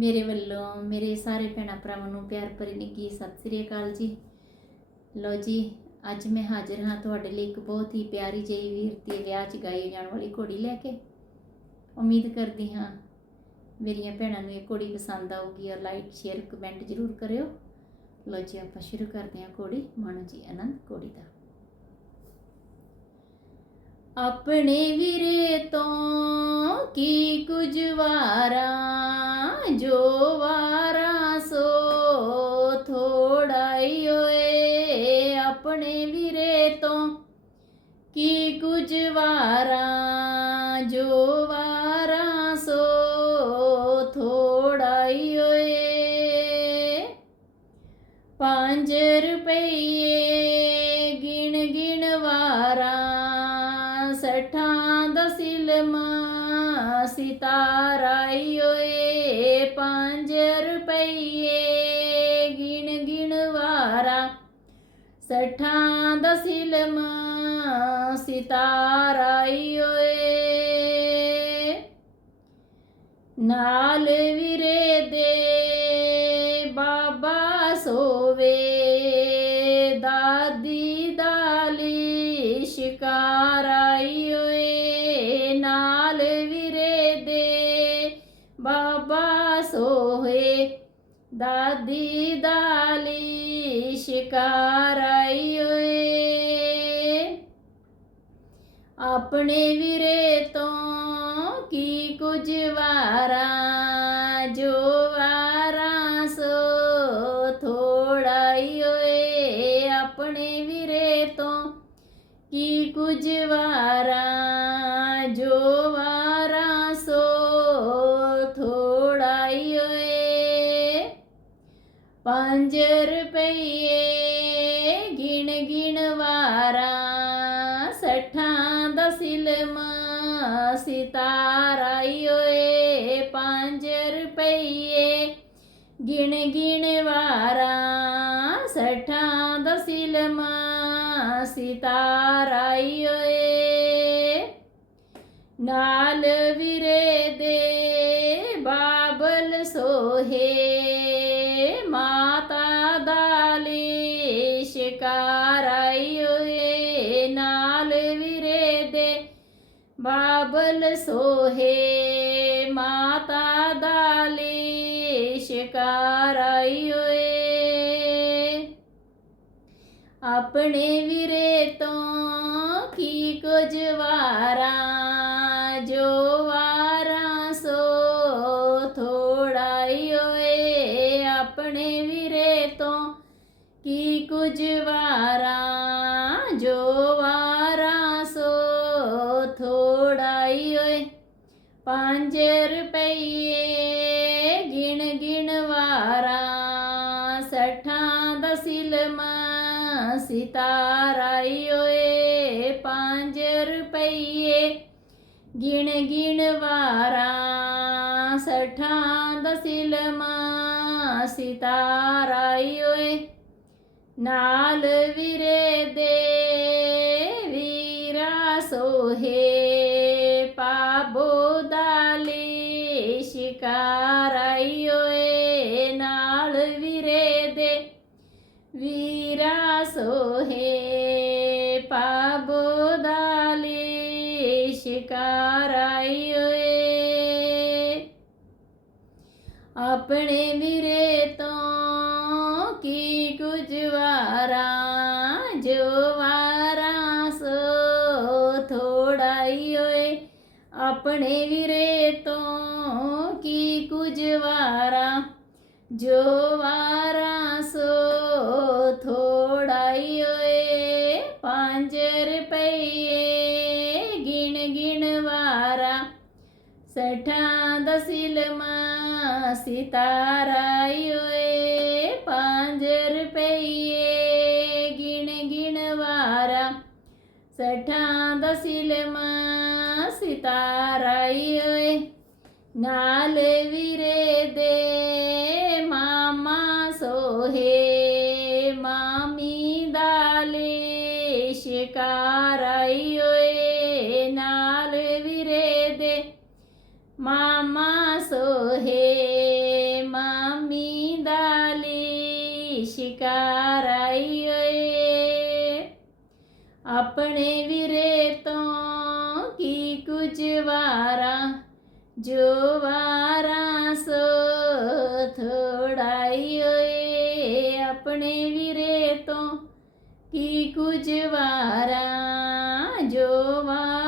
ਮੇਰੇ ਵੱਲੋਂ ਮੇਰੇ ਸਾਰੇ ਭੈਣਾ ਭਰਾਵਾਂ ਨੂੰ ਪਿਆਰ ਭਰੀ ਨਿੱਕੀ ਸਤਿ ਸ੍ਰੀ ਅਕਾਲ ਜੀ ਲੋ ਜੀ ਅੱਜ ਮੈਂ ਹਾਜ਼ਰ ਹਾਂ ਤੁਹਾਡੇ ਲਈ ਇੱਕ ਬਹੁਤ ਹੀ ਪਿਆਰੀ ਜਿਹੀ ਵੀਰ ਦੀ ਵਿਆਹ 'ਚ ਗਾਈ ਜਾਣ ਵਾਲੀ ਘੋੜੀ ਲੈ ਕੇ ਉਮੀਦ ਕਰਦੀ ਹਾਂ ਮੇਰੀਆਂ ਭੈਣਾਂ ਨੂੰ ਇਹ ਘੋੜੀ ਪਸੰਦ ਆਊਗੀ ਔਰ ਲਾਈਕ ਸ਼ੇਅਰ ਕਮੈਂਟ ਜ਼ਰੂਰ ਕਰਿਓ ਲੋ ਜੀ ਆਪਾਂ ਸ਼ੁਰੂ ਕਰਦੇ ਹਾਂ ਘੋੜੀ ਮਾਣੋ ਜੀ ਅਨੰਦ ਘੋੜੀ ਦਾ ਆਪਣੇ ਵੀਰੇ ਤੋਂ ਕੀ ਕੁਝ ਵਾਰਾ ਜੋ ਵਾਰਾ ਸੋ ਥੋੜਾਈ ਓਏ ਆਪਣੇ ਵੀਰੇ ਤੋਂ ਕੀ ਕੁਝ ਵਾਰਾ ਜੋ વસીલમાં સિતારાઈઓએ પાંચ રૂપૈયે ગીણ ગીણવારા સઠ્ઠા દસિલમાં સિતારાઈઓએ નાલ વિરે દે બાબા સોવે દાદી દાલી શિકાર ਦਾਲੀ દીદાલી ਓਏ ਆਪਣੇ ਵੀਰੇ ਤੋਂ ਕੀ ਕੁਝ ਵਾਰਾਂ ਜੋ ਵਾਰਾਂ ਸੋ ਥੋੜਾਈ ਓਏ ਆਪਣੇ ਵੀਰੇ ਤੋਂ ਕੀ ਕੁਝ ਵਾਰਾਂ ਜੋ ਵਾਰਾਂ ਪੰਜ ਰੁਪਏ ਗਿਣ ਗਿਣ ਵਾਰਾਂ ਸੱਠਾਂ ਦਾ ਸਿਲਮਾ ਸਿਤਾਰਾ ਓਏ ਪੰਜ ਰੁਪਏ ਗਿਣ ਗਿਣ ਵਾਰਾਂ ਸੱਠਾਂ ਦਾ ਸਿਲਮਾ ਸਿਤਾਰਾ ਓਏ ਨਾਲ ਵੀਰੇ ਸਰਕਾਰ ਆਈ ਓਏ ਨਾਲ ਵੀਰੇ ਦੇ ਬਾਬਲ ਸੋਹੇ ਮਾਤਾ ਦਾਲੀ ਸ਼ਿਕਾਰ ਆਈ ਓਏ ਆਪਣੇ ਵੀਰੇ ਤੋਂ ਕੀ ਕੁਝ ਵਾਰਾਂ વારા જો વારા સો થોડાઈ ઓય પાંચ રૂપયે ગીણ ગીણ વારા સઠા દસિલમાં સિતારાઈ ઓય પાંચ રૂપયે ગીણ ગીણ વારા સઠા દસિલમાં સિતારાઈ ઓય ਨਾਲ ਵੀਰੇ ਦੇ ਵੀਰਾ ਸੋਹੇ ਪਾਬੋ ਦਾਲੇ ਸ਼ਿਕਾਰਾਈ ਓਏ ਨਾਲ ਵੀਰੇ ਦੇ ਵੀਰਾ ਸੋਹੇ ਪਾਬੋ ਦਾਲੇ ਸ਼ਿਕਾਰਾਈ ਓਏ ਆਪਣੇ ਵੀਰੇ ਆਪਣੇ ਵੀਰੇ ਤੋਂ ਕੀ ਕੁਝ ਵਾਰਾ ਜੋ ਵਾਰਾ ਸੋ ਥੋੜਾਈ ਓਏ 5 ਰੁਪਏ ਗਿਣ ਗਿਣ ਵਾਰਾ ਸਠਾ ਦਸਿਲਮਾ ਸਿਤਾਰਾ ਓਏ 5 ਰੁਪਏ ਗਿਣ ਗਿਣ ਵਾਰਾ ਸਠਾ ਦਸਿਲਮਾ ਸਿਤਾਰਾਈ ਓਏ ਨਾਲ ਵੀਰੇ ਦੇ ਮਾਮਾ ਸੋਹੇ ਮਾਮੀ ਦਾਲੇ ਸ਼ਿਕਾਰਾਈ ਓਏ ਨਾਲ ਵੀਰੇ ਦੇ ਮਾਮਾ ਸੋਹੇ ਮਾਮੀ ਦਾਲੇ ਸ਼ਿਕਾਰਾਈ ਓਏ ਆਪਣੇ ਵੀਰੇ ગુજવારા જોવારા સો થોડાઈઓ આપણે વિરે તો કી ગુજવારા જોવા